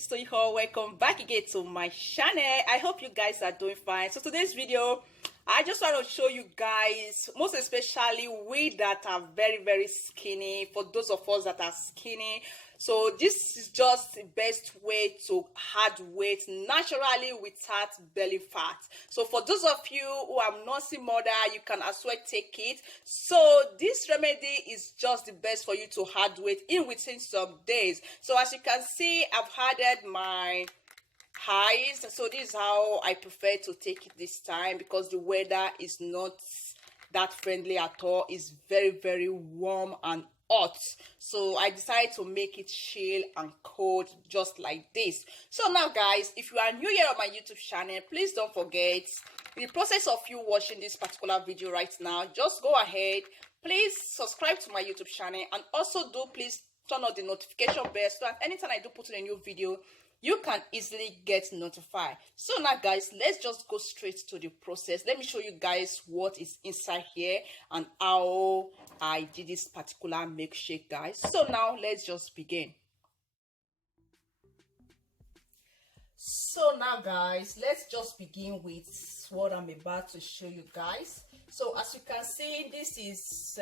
So you all welcome back again to my channel. I hope you guys are doing fine. So today's video, I just want to show you guys, most especially we that are very skinny, for those of us that are skinny. So this is just the best way to add weight naturally without belly fat. So for those of you who are nursing mother, you can as well take it. So this remedy is just the best for you to add weight in within some days. So as you can see, I've added my highs. So this is how I prefer to take it this time, because the weather is not that friendly at all. It's very warm and hot, so I decided to make it chill and cold just like this. So now guys, if you are new here on my YouTube channel, please don't forget, in the process of you watching this particular video right now, just go ahead, please subscribe to my YouTube channel, and also do please turn on the notification bell so that anytime I do put in a new video, you can easily get notified. So now guys, let's just go straight to the process. Let me show you guys what is inside here and how I did this particular milkshake, guys. So now let's just begin. So now guys, let's just begin with what I'm about to show you guys. So as you can see, this is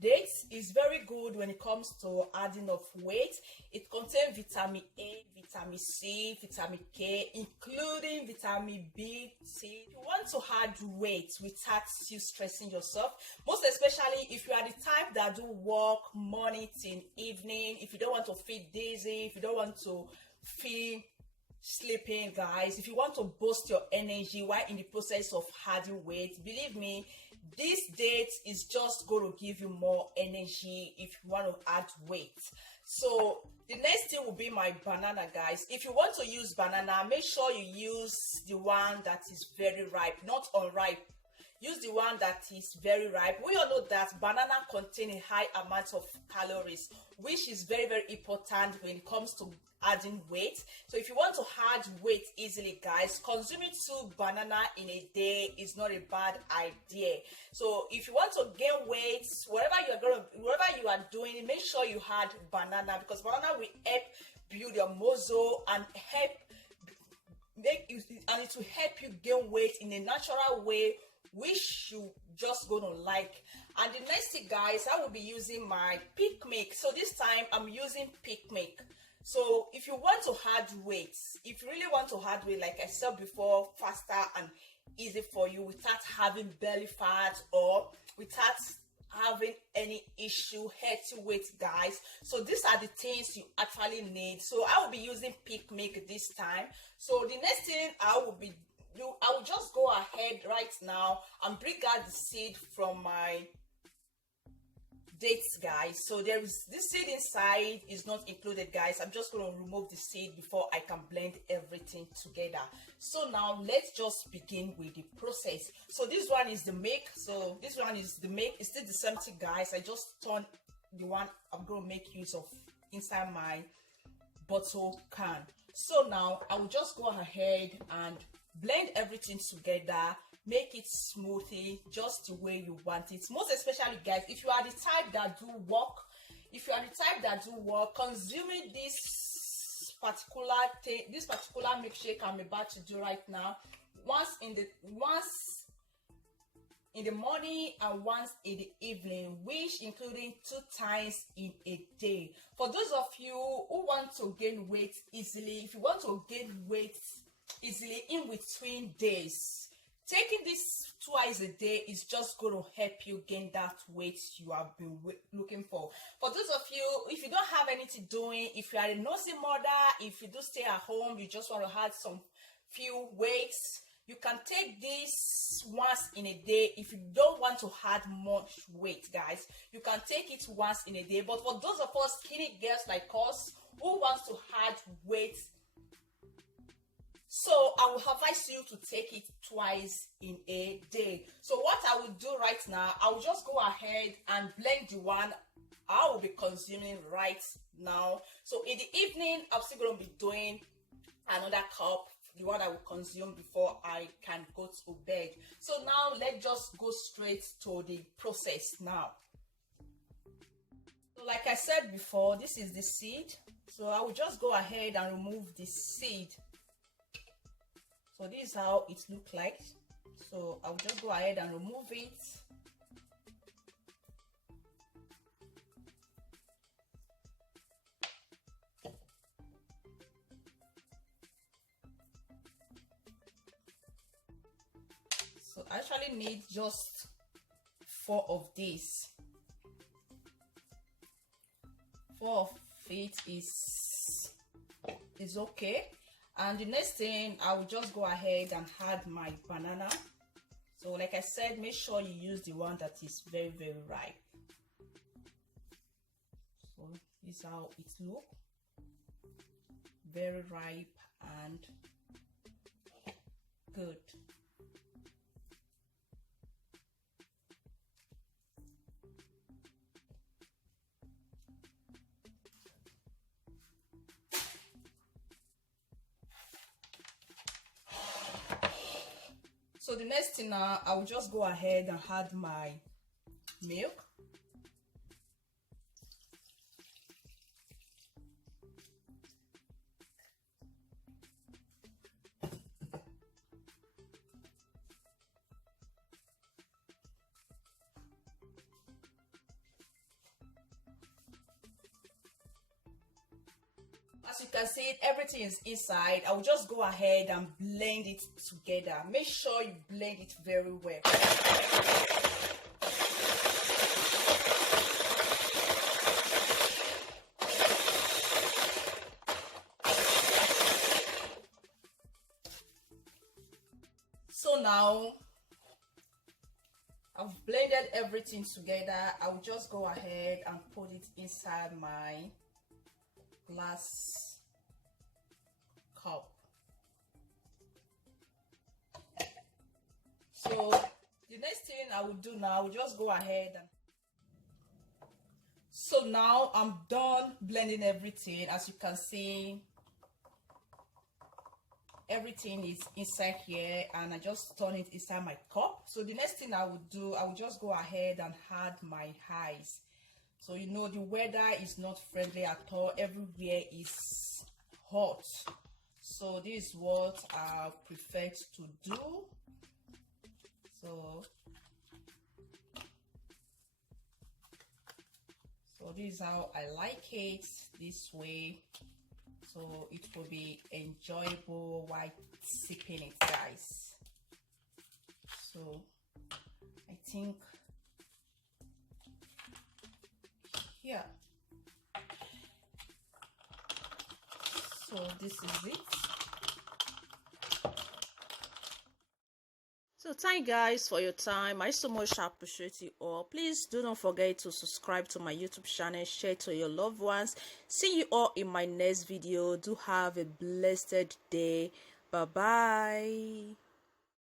dates. Is very good when it comes to adding of weight. It contains vitamin A, vitamin C, vitamin K, including vitamin B, C. If you want to add weight without you stressing yourself, most especially if you are the type that do work morning till evening, if you don't want to feel dizzy, if you don't want to feel sleeping, guys, if you want to boost your energy while in the process of adding weight, believe me, this date is just going to give you more energy if you want to add weight. So the next thing will be my banana, guys. If you want to use banana, make sure you use the one that is very ripe, not unripe. Use the one that is very ripe. We all know that banana contain a high amount of calories, which is very important when it comes to adding weight. So if you want to add weight easily, guys, consuming 2 banana in a day is not a bad idea. So if you want to gain weight, whatever you are doing, make sure you add banana, because banana will help build your muscle and it will help you gain weight in a natural way, which you just gonna like. And the next thing, guys, I will be using my Pick Make. So this time I'm using Pick Make. So if you want to add weight, if you really want to add weight, like I said before, faster and easy for you without having belly fat or without having any issue, healthy weight, guys. So these are the things you actually need. So I will be using Pick Make this time. So the next thing I will just go ahead right now and bring out the seed from my dates, guys. So there is this seed inside, is not included, guys. I'm just going to remove the seed before I can blend everything together. So now let's just begin with the process. So this one is the milk. So this one is the milk. It's still the same thing, guys. I just turned the one I'm going to make use of inside my bottle can. So now I will just go ahead and blend everything together, make it smoothie just the way you want it. Most especially, guys, if you are the type that do work, consuming this particular milkshake I'm about to do right now, once in the morning and once in the evening, which including 2 times in a day. For those of you who want to gain weight easily, if you want to gain weight easily in between days, taking this twice a day is just going to help you gain that weight you have been looking for. For those of you, if you don't have anything doing, if you are a nursing mother, if you do stay at home, you just want to add some few weights, you can take this once in a day. If you don't want to add much weight, guys, you can take it once in a day. But for those of us skinny girls like us who wants to add weight, so I will advise you to take it twice in a day. So what I will do right now, I will just go ahead and blend the one I will be consuming right now. So in the evening, I'm still going to be doing another cup, the one I will consume before I can go to bed. So now let's just go straight to the process now. So like I said before, this is the seed. So I will just go ahead and remove the seed. So this is how it looks like. So I will just go ahead and remove it. So I actually need just 4 of these. 4 of it is okay. And the next thing, I will just go ahead and add my banana. So like I said, make sure you use the one that is very, very ripe. So this is how it looks. Very ripe and good. So the next thing now, I will just go ahead and add my milk. As you can see, everything is inside. I will just go ahead and blend it together. Make sure you blend it very well. So now I've blended everything together. I will just go ahead and put it inside my glass cup. So the next thing I will do now, I will just go ahead and so now I'm done blending everything. As you can see, everything is inside here, and I just turn it inside my cup. So the next thing I will do, I will just go ahead and add my ice. So you know the weather is not friendly at all. Everywhere is hot. So this is what I prefer to do. So this is how I like it, this way. So it will be enjoyable while sipping it, guys. So I think here. So this is it. So thank you guys for your time. I so much appreciate you all. Please do not forget to subscribe to my YouTube channel, share to your loved ones. See you all in my next video. Do have a blessed day. Bye bye.